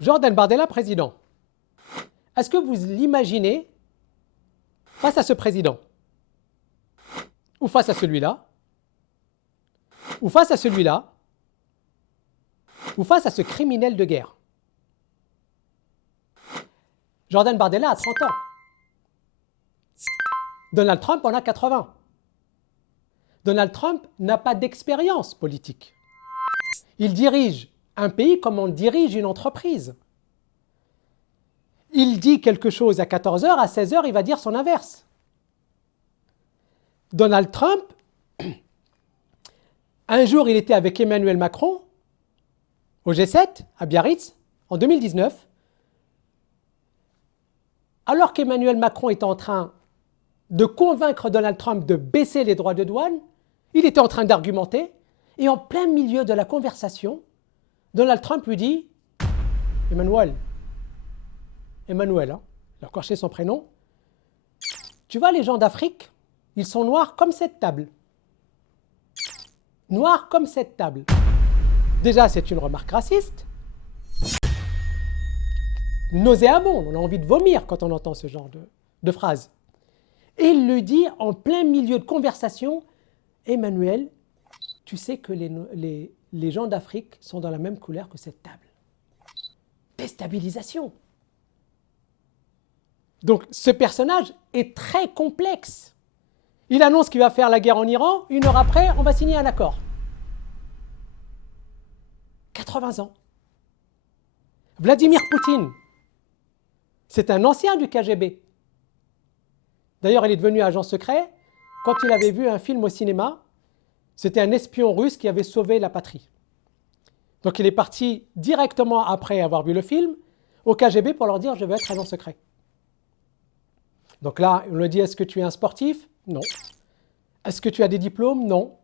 Jordan Bardella, président. Est-ce que vous l'imaginez face à ce président? Ou face à celui-là? Ou face à celui-là? Ou face à ce criminel de guerre? Jordan Bardella a 30 ans. Donald Trump en a 80. Donald Trump n'a pas d'expérience politique. Il dirige un pays comme on dirige une entreprise. Il dit quelque chose à 14 heures, à 16 heures, il va dire son inverse. Donald Trump, un jour, il était avec Emmanuel Macron au G7 à Biarritz en 2019. Alors qu'Emmanuel Macron était en train de convaincre Donald Trump de baisser les droits de douane, il était en train d'argumenter et en plein milieu de la conversation, Donald Trump lui dit « Emmanuel, hein, il a encore son prénom, tu vois les gens d'Afrique, ils sont noirs comme cette table. Noirs comme cette table. Déjà, c'est une remarque raciste. Nauséabond, on a envie de vomir quand on entend ce genre de phrase. Et il lui dit en plein milieu de conversation, Emmanuel, tu sais que les gens d'Afrique sont dans la même couleur que cette table. Déstabilisation. Donc ce personnage est très complexe. Il annonce qu'il va faire la guerre en Iran, 1 heure après, on va signer un accord. 80 ans. Vladimir Poutine, c'est un ancien du KGB. D'ailleurs, il est devenu agent secret quand il avait vu un film au cinéma. C'était un espion russe qui avait sauvé la patrie. Donc il est parti directement après avoir vu le film au KGB pour leur dire « je veux être agent secret ». Donc là, on lui dit « est-ce que tu es un sportif ?» Non. « Est-ce que tu as des diplômes ?» Non.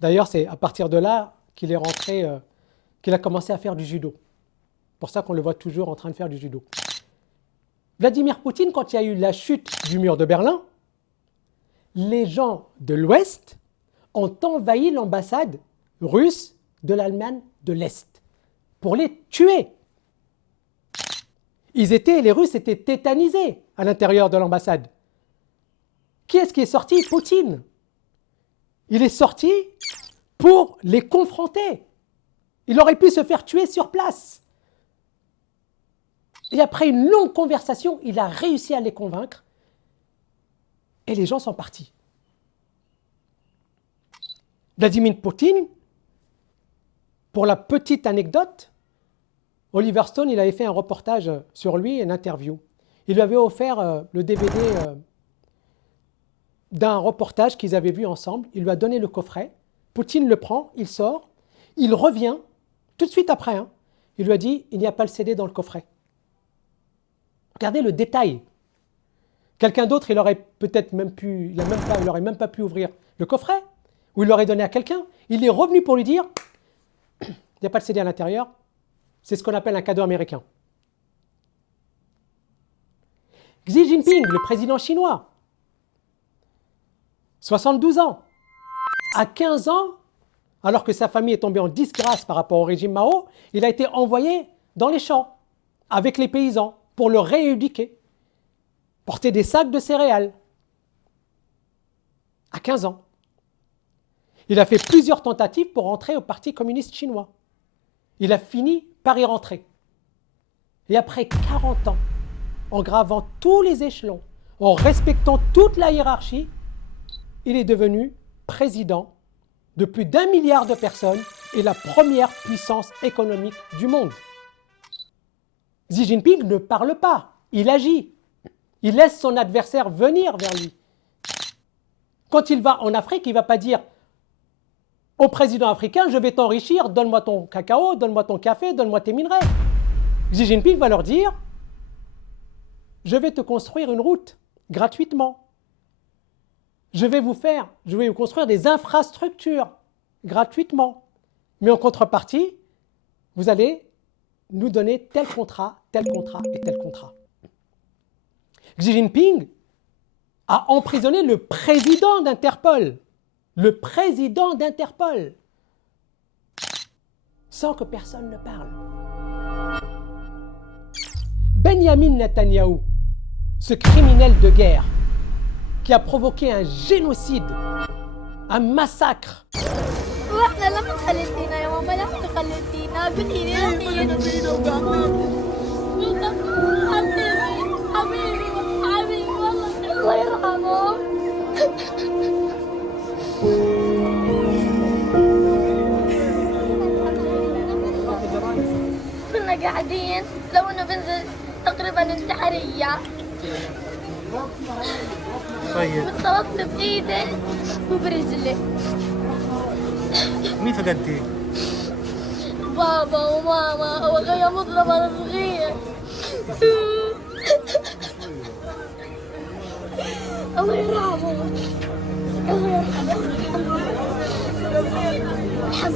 D'ailleurs, c'est à partir de là qu'il est rentré, qu'il a commencé à faire du judo. C'est pour ça qu'on le voit toujours en train de faire du judo. Vladimir Poutine, quand il y a eu la chute du mur de Berlin, les gens de l'Ouest ont envahi l'ambassade russe de l'Allemagne de l'Est pour les tuer. Les Russes étaient tétanisés à l'intérieur de l'ambassade. Qui est-ce qui est sorti? Poutine. Il est sorti pour les confronter. Il aurait pu se faire tuer sur place. Et après une longue conversation, il a réussi à les convaincre et les gens sont partis. Vladimir Poutine, pour la petite anecdote, Oliver Stone, il avait fait un reportage sur lui, une interview. Il lui avait offert le DVD d'un reportage qu'ils avaient vu ensemble. Il lui a donné le coffret. Poutine le prend, il sort, il revient tout de suite après. Il lui a dit « il n'y a pas le CD dans le coffret ». Regardez le détail. Quelqu'un d'autre, il aurait peut-être même pu, il n'aurait même pas pu ouvrir le coffret, ou il l'aurait donné à quelqu'un. Il est revenu pour lui dire « il n'y a pas de CD à l'intérieur ». C'est ce qu'on appelle un cadeau américain. Xi Jinping, le président chinois, 72 ans. À 15 ans, alors que sa famille est tombée en disgrâce par rapport au régime Mao, il a été envoyé dans les champs avec les paysans pour le rééduquer, porter des sacs de céréales. À 15 ans. Il a fait plusieurs tentatives pour entrer au Parti communiste chinois. Il a fini par y rentrer. Et après 40 ans, en gravant tous les échelons, en respectant toute la hiérarchie, il est devenu président de plus d'1 milliard de personnes et la première puissance économique du monde. Xi Jinping ne parle pas, il agit. Il laisse son adversaire venir vers lui. Quand il va en Afrique, il ne va pas dire au président africain, je vais t'enrichir, donne-moi ton cacao, donne-moi ton café, donne-moi tes minerais. Xi Jinping va leur dire, je vais te construire une route gratuitement. Je vais vous construire des infrastructures gratuitement. Mais en contrepartie, vous allez nous donner tel contrat et tel contrat. Xi Jinping a emprisonné le président d'Interpol. Le président d'Interpol. Sans que personne ne parle. Benyamin Netanyahou, ce criminel de guerre qui a provoqué un génocide, un massacre. واحنا لما خليتينا يا ماما لما خليتينا بتقولي حبيبي حبيبي حبيبي والله الله يرحمه. كنا قاعدين لو انه بنزل تقريبا انتحارية. طيب اتضربت بايدي وبرجلي. مين فقدتي؟ بابا وماما واخويا مضرب انا صغير. الله يرحمه. الله يرحمه. الحمد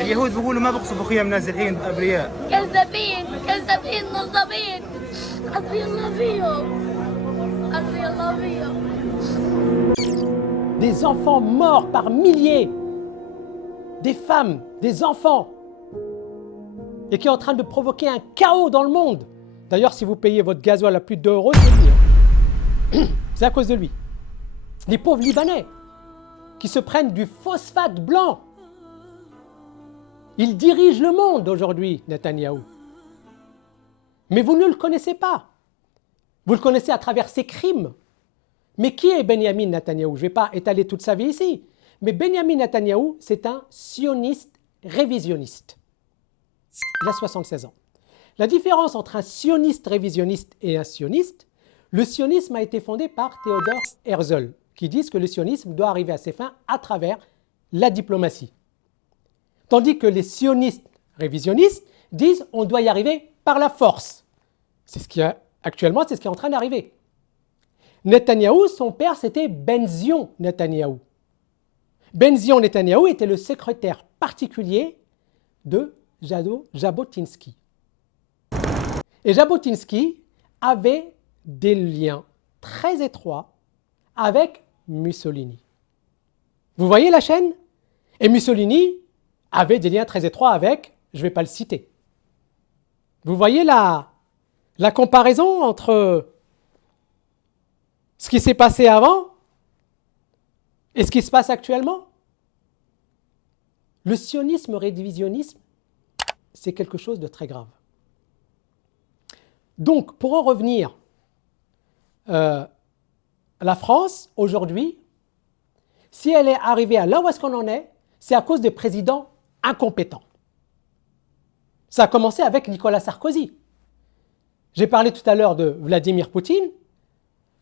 اليهود بيقولوا ما بقصفوا خيام ناس الحين ابرياء. كذابين كذابين نصابين. حسبي الله فيهم. حسبي الله فيهم. Des enfants morts par milliers, des femmes, des enfants, et qui est en train de provoquer un chaos dans le monde. D'ailleurs, si vous payez votre gasoil à plus de 2 euros, c'est lui. Hein. C'est à cause de lui. Les pauvres Libanais qui se prennent du phosphate blanc. Il dirige le monde aujourd'hui, Netanyahou. Mais vous ne le connaissez pas. Vous le connaissez à travers ses crimes. Mais qui est Benyamin Netanyahou? Je ne vais pas étaler toute sa vie ici. Mais Benyamin Netanyahou, c'est un sioniste révisionniste. Il a 76 ans. La différence entre un sioniste révisionniste et un sioniste, le sionisme a été fondé par Theodor Herzl, qui dit que le sionisme doit arriver à ses fins à travers la diplomatie. Tandis que les sionistes révisionnistes disent qu'on doit y arriver par la force. C'est ce qui est actuellement, c'est ce qui est en train d'arriver. Netanyahou, son père, c'était Benzion Netanyahou. Benzion Netanyahou était le secrétaire particulier de Jabotinsky. Et Jabotinsky avait des liens très étroits avec Mussolini. Vous voyez la chaîne? Et Mussolini avait des liens très étroits avec, je ne vais pas le citer. Vous voyez la comparaison entre ce qui s'est passé avant et ce qui se passe actuellement? Le sionisme révisionnisme, c'est quelque chose de très grave. Donc, pour en revenir, la France, aujourd'hui, si elle est arrivée à là où est-ce qu'on en est, c'est à cause des présidents incompétents. Ça a commencé avec Nicolas Sarkozy. J'ai parlé tout à l'heure de Vladimir Poutine.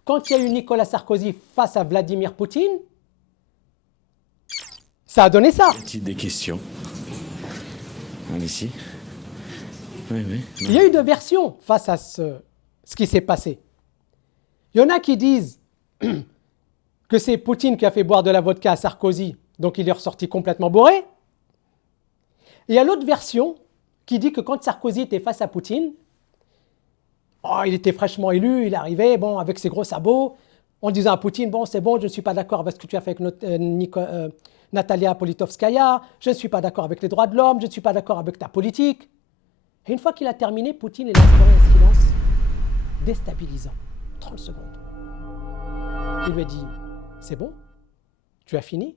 Quand il y a eu Nicolas Sarkozy face à Vladimir Poutine, ça a donné ça. Y a-t-il des questions? Ici. Oui, oui. Il y a eu deux versions face à ce qui s'est passé. Il y en a qui disent que c'est Poutine qui a fait boire de la vodka à Sarkozy, donc il est ressorti complètement bourré. Et il y a l'autre version qui dit que quand Sarkozy était face à Poutine, il était fraîchement élu, il arrivait avec ses gros sabots, en disant à Poutine, c'est bon, je ne suis pas d'accord avec ce que tu as fait avec Natalia Politkovskaya, je ne suis pas d'accord avec les droits de l'homme, je ne suis pas d'accord avec ta politique. Et une fois qu'il a terminé, Poutine il a instauré un silence déstabilisant, 30 secondes. Il lui a dit, c'est bon, tu as fini?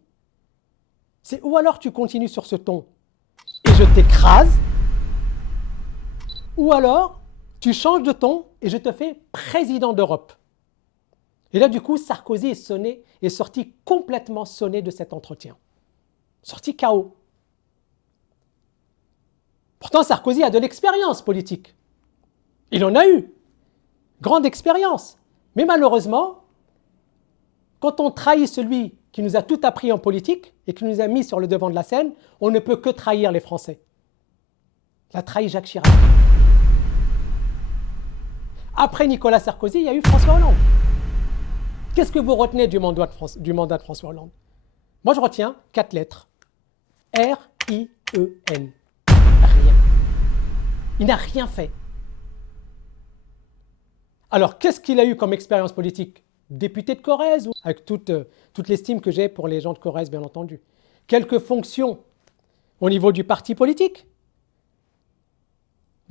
Ou alors tu continues sur ce ton et je t'écrase, ou alors tu changes de ton et je te fais président d'Europe. Et là, du coup, Sarkozy est sorti complètement sonné de cet entretien. Sorti KO. Pourtant, Sarkozy a de l'expérience politique. Il en a eu. Grande expérience. Mais malheureusement, quand on trahit celui qui nous a tout appris en politique et qui nous a mis sur le devant de la scène, on ne peut que trahir les Français. Il a trahi Jacques Chirac. Après Nicolas Sarkozy, il y a eu François Hollande. Qu'est-ce que vous retenez du mandat de François Hollande? Moi, je retiens 4 lettres. R-I-E-N. Rien. Il n'a rien fait. Alors, qu'est-ce qu'il a eu comme expérience politique? Député de Corrèze, avec toute l'estime que j'ai pour les gens de Corrèze, bien entendu. Quelques fonctions au niveau du parti politique,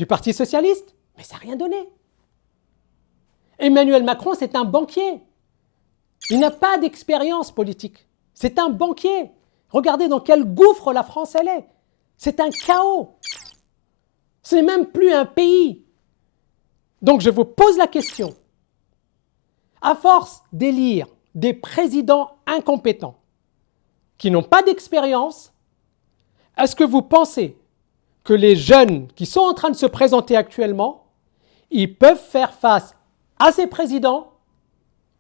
du Parti socialiste, mais ça n'a rien donné. Emmanuel Macron, c'est un banquier. Il n'a pas d'expérience politique. C'est un banquier. Regardez dans quel gouffre la France elle est. C'est un chaos. Ce n'est même plus un pays. Donc je vous pose la question. À force d'élire des présidents incompétents qui n'ont pas d'expérience, est-ce que vous pensez que les jeunes qui sont en train de se présenter actuellement, ils peuvent faire face à ces présidents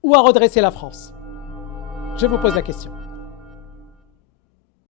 ou à redresser la France? Je vous pose la question.